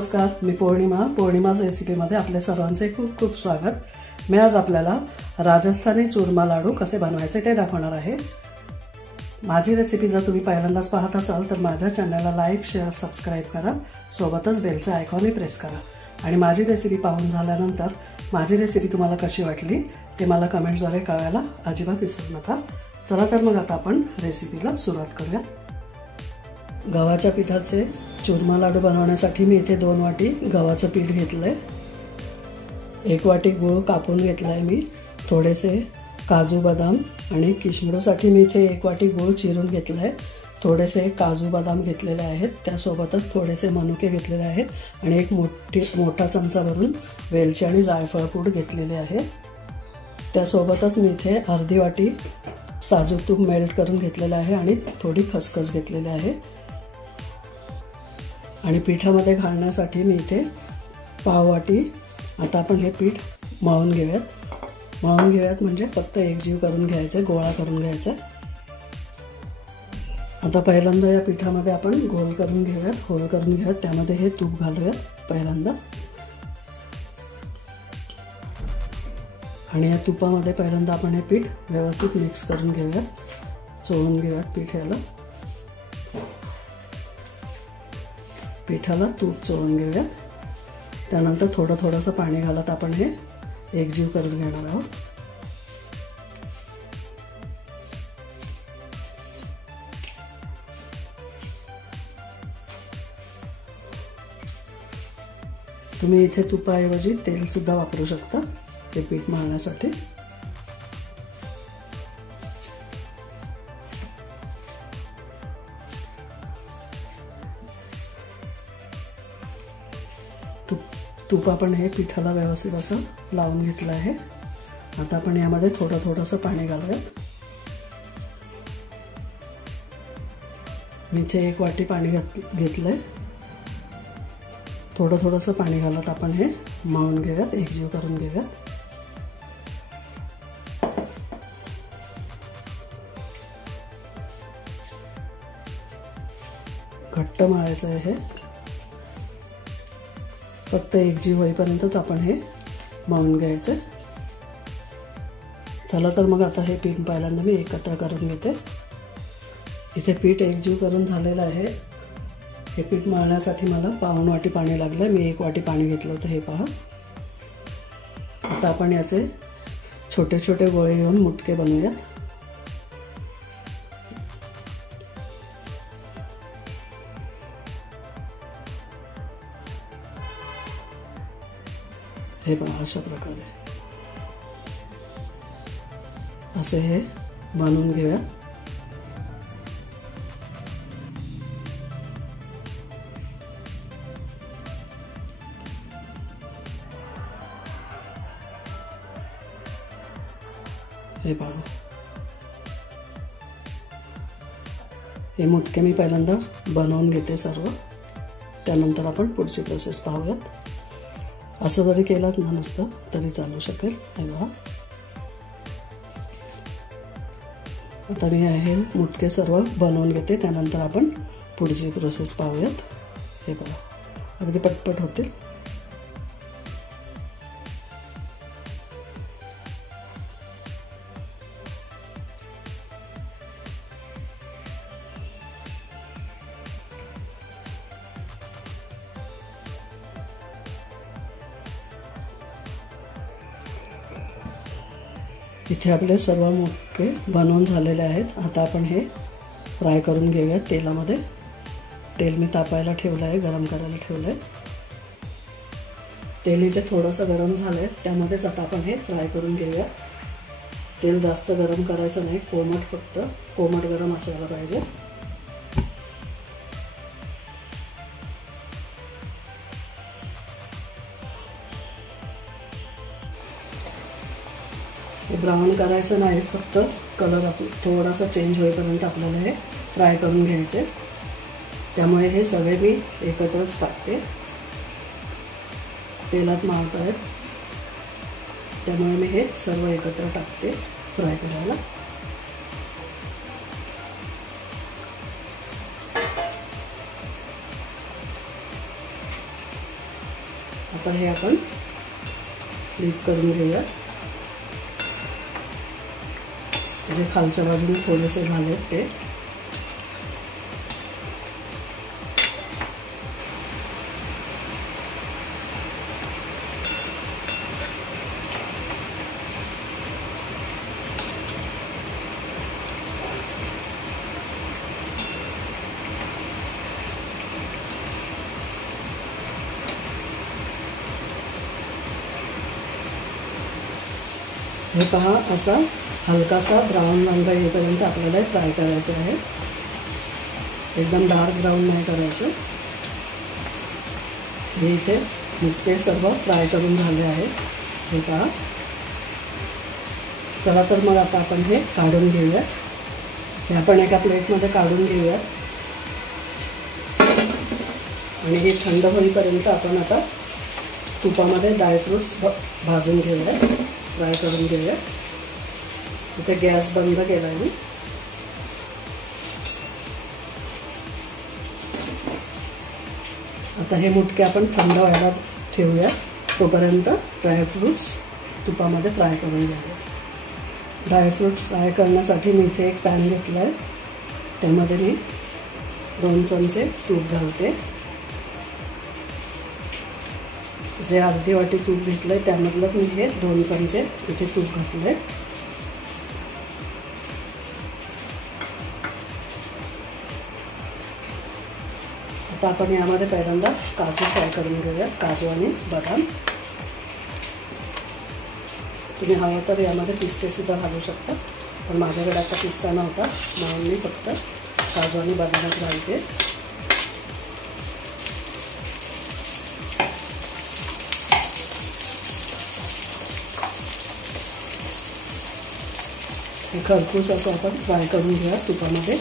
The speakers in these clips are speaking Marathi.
नमस्कार, मी पौर्णिमा's रेसिपीमध्ये आपल्या सर्वांचे खूप खूप स्वागत। मी आज आपल्याला राजस्थानी चूरमा लाडू कसे बनवायचे ते दाखवणार आहे। माझी रेसिपी जर तुम्ही पहिल्यांदाच पाहत असाल तर माझ्या चॅनलला लाईक, शेअर, सबस्क्राइब करा, सोबतच बेलचा आयकॉनही प्रेस करा आणि माझी रेसिपी पाहून झाल्यानंतर माझी रेसिपी तुम्हाला कशी वाटली ते मला कमेंट्सद्वारे कळवायला अजिबात विसरू नका। चला तर मग आता आपण रेसिपीला सुरुवात करूया। गव्हाच्या पिठाचे चूरमा लाडू बनवण्यासाठी मी इथे 2 वाटी गव्हाचं पीठ घेतलंय। 1 वाटी गूळ कापून घेतलाय मी। थोडेसे काजू बदाम आणि किशमिशसाठी मी इथे 1 वाटी गूळ चिरून घेतलाय। थोडेसे काजू बदाम घेतलेले आहेत, त्यासोबतच थोडेसे मनुके घेतलेले आहेत आणि एक मोठा चमचा भरून वेलची आणि जायफळ पूड घेतलेले आहे। त्यासोबतच मी इथे अर्धी वाटी साजूक तूप मेल्ट करून घेतलेले आहे आणि थोडी खसखस घेतलेली आहे। आणि पिठामध्ये घालण्यासाठी मी इथे पाव वाटी आता आपण हे पीठ मळून घेऊयात म्हणजे फक्त एकजीव करून घ्यायचं, गोळा करून घ्यायचा। आता पहिल्यांदा या पिठामध्ये आपण होल करून घेऊयात, त्यामध्ये हे तूप घालूयात पहिल्यांदा आणि या तुपामध्ये पहिल्यांदा आपण हे पीठ व्यवस्थित मिक्स करून घेऊयात, चोळून घेऊयात पिठाला तूप चोळून घेऊयात। त्यानंतर थोडंसं पाणी घालत आपण हे एकजीव करून घेणार आहोत। तुम्ही इथे तुपाऐवजी तेल सुद्धा वापरू शकता हे पीठ मळण्यासाठी। तूप आपण हे पिठाला व्यवस्थित असं लावून घेतलं आहे। आता आपण यामध्ये थोडंसं पाणी घालूयात। मी इथे 1 वाटी पाणी घेतलंय। थोडंसं पाणी घालत आपण हे मळून घेऊयात, एकजीव करून घेऊयात। घट्ट मळायचं आहे हे, फक्त एकजीव होईपर्यंतच आपण हे मळून घ्यायचं। चला तर मग आता हे पीठ पहिल्यांदा मी एकत्र करून घेते। इथे पीठ एकजीव करून झालेलं आहे। हे पीठ मळण्यासाठी मला पाऊण वाटी पाणी लागलं, मी 1 वाटी पाणी घेतलं होतं, हे पहा। आता आपण याचे छोटे छोटे गोळे घेऊन मुटके बनवूयात। हे पहा, अशा प्रकारे असे हे बनवून घेऊया। हे पहा, हे मुटके मी पहिल्यांदा बनवून घेते सर्व, त्यानंतर आपण पुढची प्रोसेस पाहूयात। असं जरी केलात ना नुसतं तरी चालू शकेल। हे बघा, आता मी हे मुटके सर्व बनवून घेते, त्यानंतर आपण पुढची प्रोसेस पाहूयात। हे बघा, अगदी पटपट होतील। इथे आपले सर्व मुटके बनवून झालेले आहेत। आता आपण हे फ्राय करून घेऊयात तेलामध्ये। तेल मी तापायला ठेवलं आहे, गरम करायला ठेवलं आहे। तेल इथे थोडंसं गरम झालं आहे, त्यामध्येच आता आपण हे फ्राय करून घेऊया। तेल जास्त गरम करायचं नाही, फक्त कोमट गरम असायला पाहिजे। ब्राउन करायचं नाही, फक्त कलर थोडासा चेंज होईपर्यंत आपल्याला हे फ्राय करून घ्यायचे। त्यामुळे हे सगळे मी एकत्रच टाकते, तेलात मावत आहेत, त्यामुळे मी हे सर्व एकत्र टाकते फ्राय करायला। आता हे आपण फ्लिप करून घेऊया. जे खालच्या बाजूने थोडेसे झाले ते. हे पहा, असा हलकासा ब्राऊन रंग येईपर्यंत आपल्याला फ्राय करायचं आहे. एकदम डार्क ब्राऊन नाही करायचं. हे इथे मुटके सर्व फ्राय करून झाले आहे. हे पहा. चला तर मग आता आपण हे काढून घेऊया. हे आपण एका प्लेटमध्ये काढून घेऊया आणि हे थंड होईपर्यंत आपण आता तुपामध्ये ड्रायफ्रूट्स भाजून घेऊया, फ्राय करून घेऊया. इथे गॅस बंद केला आहे मी. आता हे मुटके आपण थंड व्हायला ठेवूया. तोपर्यंत ड्रायफ्रूट्स तुपामध्ये फ्राय करून घेऊया. ड्रायफ्रूट्स फ्राय करण्यासाठी मी इथे एक पॅन घेतला आहे. त्यामध्ये मी 2 चमचे तूप घालते. जे अर्धी वाटी तूप घेतलं आहे त्यामधलंच मी हे 2 चमचे इथे तूप घातले. आता आपण यामध्ये पहिल्यांदा काजू फ्राय करून घेऊया. काजू आणि बदाम. तुम्ही हवं तर यामध्ये पिस्तेसुद्धा घालू शकता, पण माझ्याकडे आता पिस्ता नव्हता म्हणून मी फक्त काजू आणि बदामच घालते. हे खरपूस असं आपण फ्राय करून घेऊया तुपामध्ये.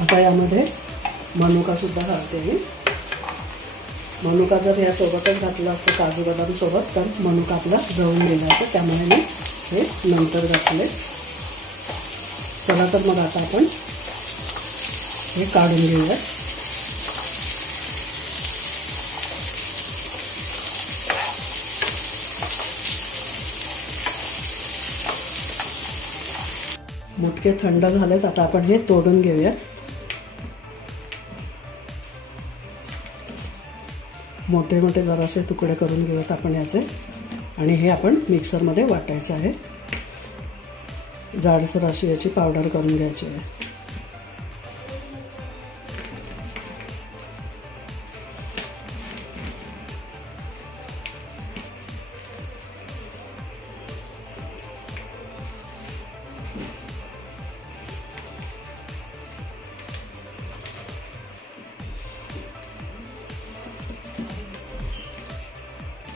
आता यामध्ये मनुकासुद्धा घालते मी. मनुका जर यासोबतच घातलं असतं काजू बदाम सोबत तर मनुका आपला जळून गेला असतं, त्यामुळे मी हे नंतर घातले. चला तर मग आता आपण हे काढून घेऊया. मुटके थंड झालेत. आता आपण हे तोडून घेऊया. मोठे मोठे जरासे तुकडे करून घेऊयात आपण याचे आणि हे आपण मिक्सरमध्ये वाटायचं आहे. जाडसर अशी याची पावडर करून घ्यायची आहे.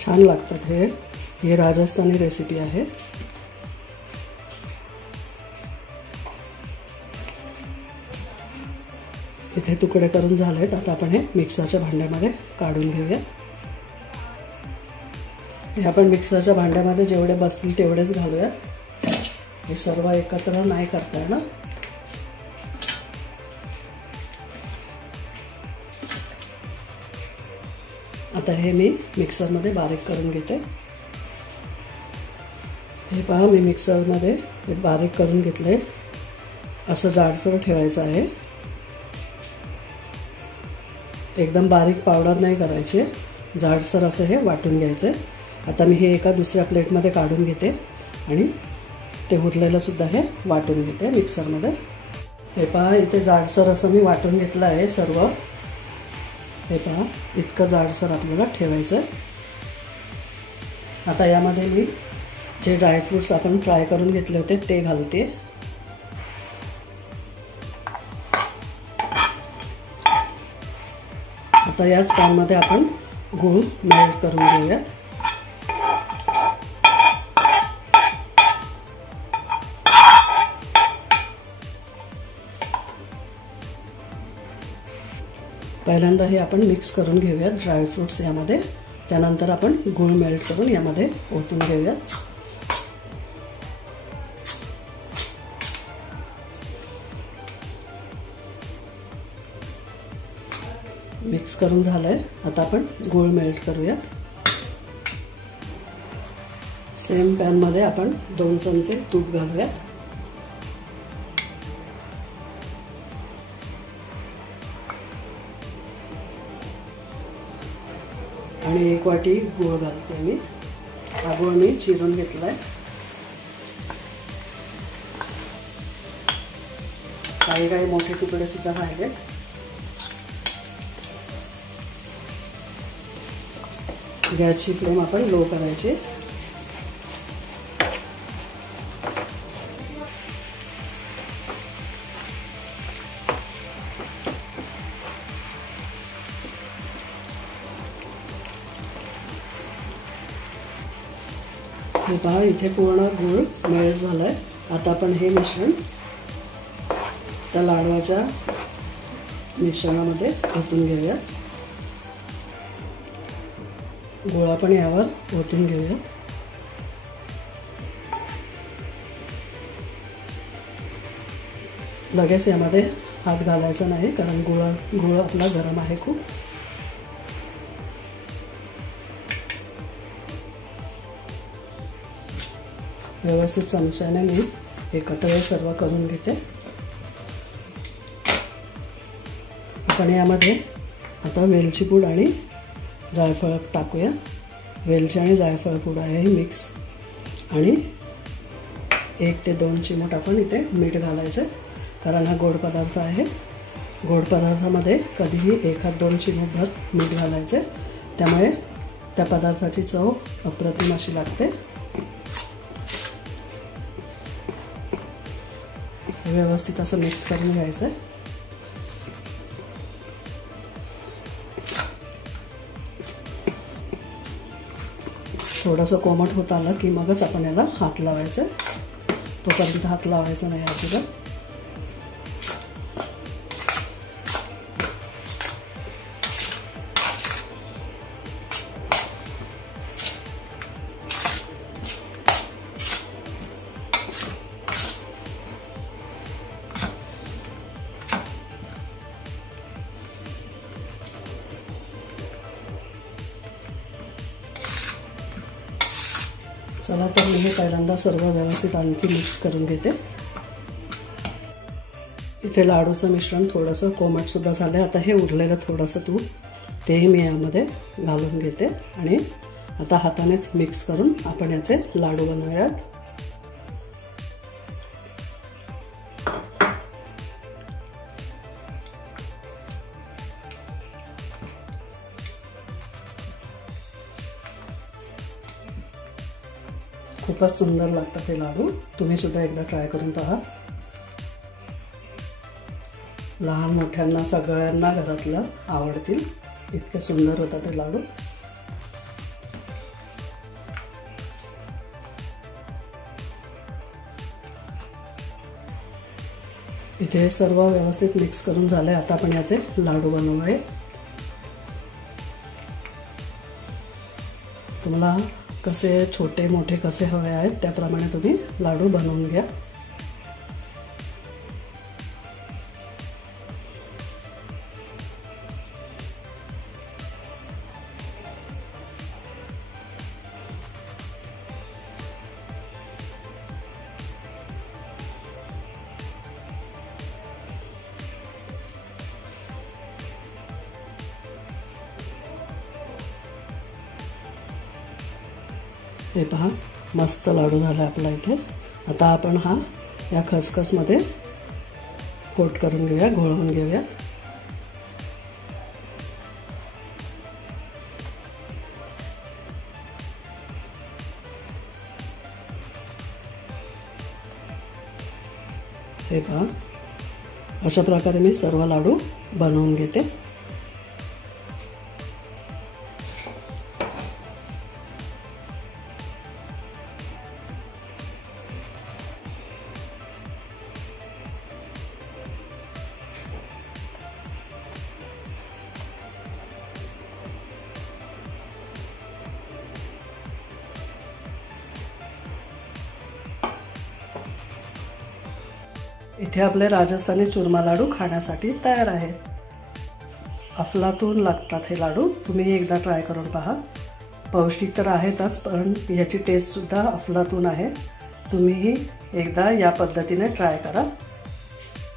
छान लागतात हे राजस्थानी रेसिपी आहे. इथे तुकडे करून झालेत. आता आपण हे मिक्सरच्या भांड्यामध्ये काढून घेऊया. हे आपण मिक्सरच्या भांड्यामध्ये जेवढे बसतील तेवढेच घालूया. हे सर्व एकत्र नाही करता येणार. आता हे मी मिक्सरमध्ये बारीक करून घेते. हे पहा, मी मिक्सरमध्ये हे बारीक करून घेतले. असं जाडसर ठेवायचं आहे. एकदम बारीक पावडर नाही करायची, जाडसर असं हे वाटून घ्यायचं. आता मी हे एका दुसऱ्या प्लेटमध्ये काढून घेते आणि ते उरलेलं सुद्धा हे वाटून घेते मिक्सरमध्ये. हे पहा, इथे जाडसर असं मी वाटून घेतलं आहे सर्व. हे पहा, इतकं जाडसर आपल्याला ठेवायचं आहे. आता यामध्ये मी जे ड्रायफ्रूट्स आपण फ्राय करून घेतले होते ते घालते. आता याच पॅनमध्ये आपण गूळ मेल्ट करून घेऊयात. पहिल्यांदा हे आपण मिक्स करून घेऊया ड्रायफ्रुट्स यामध्ये. त्यानंतर आपण गूळ मेल्ट करून यामध्ये ओतून घेऊयात. मिक्स करून झालंय. आता आपण गूळ मेल्ट करूया. सेम पॅन मध्ये आपण 2 चमचे तूप घालूया. आणि 1 वाटी गूळ घालते मी. हा गूळ मी चिरून घेतलाय. काही काही मोठे तुकडे सुद्धा राहिले. गॅसची फ्लेम आपण लो करायची. हे पहा इथे पूर्ण गूळ मेल्ट झालाय. आता आपण हे मिश्रण त्या लाडवाच्या मिश्रणामध्ये ओतून घेऊया. गूळ आपण यावर ओतून घेऊया. लगेच यामध्ये हात घालायचा नाही कारण गूळ आपला गरम आहे खूप. व्यवस्थित चमच्याने मी एकत्र सर्व करून घेते. आपण यामध्ये आता वेलची पूड आणि जायफळ टाकूया. वेलची आणि जायफळ पूड आहे ही मिक्स. आणि 1 ते 2 चिमूट आपण इथे मीठ घालायचं कारण हा गोड पदार्थ आहे. गोड पदार्थामध्ये कधीही 1-2 चिमूटभर मीठ घालायचे. त्यामुळे त्या पदार्थाची चव अप्रतिम अशी लागते. व्यवस्थित असं मिक्स करून घ्यायचं. थोडंसं कोमट होत आलं की मगच आपण याला हात लावायचं. तोपर्यंत हात लावायचा नाही अजिबात. चला तर मी हे पहिल्यांदा सर्व व्यवस्थित आणखी मिक्स करून घेते. इथे लाडूचं मिश्रण थोडंसं कोमट सुद्धा झालं. आता हे उरलेलं थोडंसं तूप तेही मी यामध्ये घालून घेते आणि आता हातानेच मिक्स करून आपण याचे लाडू बनवूयात. खूपच सुंदर लागतात हे लाडू. तुम्ही सुद्धा एकदा ट्राय करून पहा. लहान मोठ्यांना सगळ्यांना घरातलं आवडतील. इतके सुंदर होतात हे लाडू. इथे सर्व व्यवस्थित मिक्स करून झाले. आता आपण याचे लाडू बनवूया. तुम्हाला कसे छोटे मोठे कसे हवे आहेत त्याप्रमाणे तुम्ही लाडू बनवून घ्या. हे पहा मस्त लाडू झाला आपला इथे. आता आपण हा या खसखसमध्ये कोट करून घेऊया, घोळवून घेऊया. हे पहा अशा प्रकारे मी सर्व लाडू बनवून घेते. इथे आपले राजस्थानी चुरमा लाडू खाण्यासाठी तयार आहेत. अफलातून लागतात हे लाडू. तुम्ही एकदा ट्राय करून पहा. पौष्टिक तर आहेतच, पण याची टेस्टसुद्धा अफलातून आहे. तुम्हीही एकदा या पद्धतीने ट्राय करा.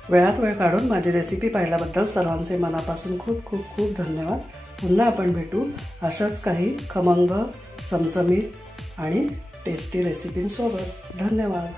वेळात वेळ काढून माझी रेसिपी पाहिल्याबद्दल सर्वांचे मनापासून खूप खूप खूप धन्यवाद. पुन्हा आपण भेटू अशाच काही खमंग, चमचमीत आणि टेस्टी रेसिपींसोबत. धन्यवाद.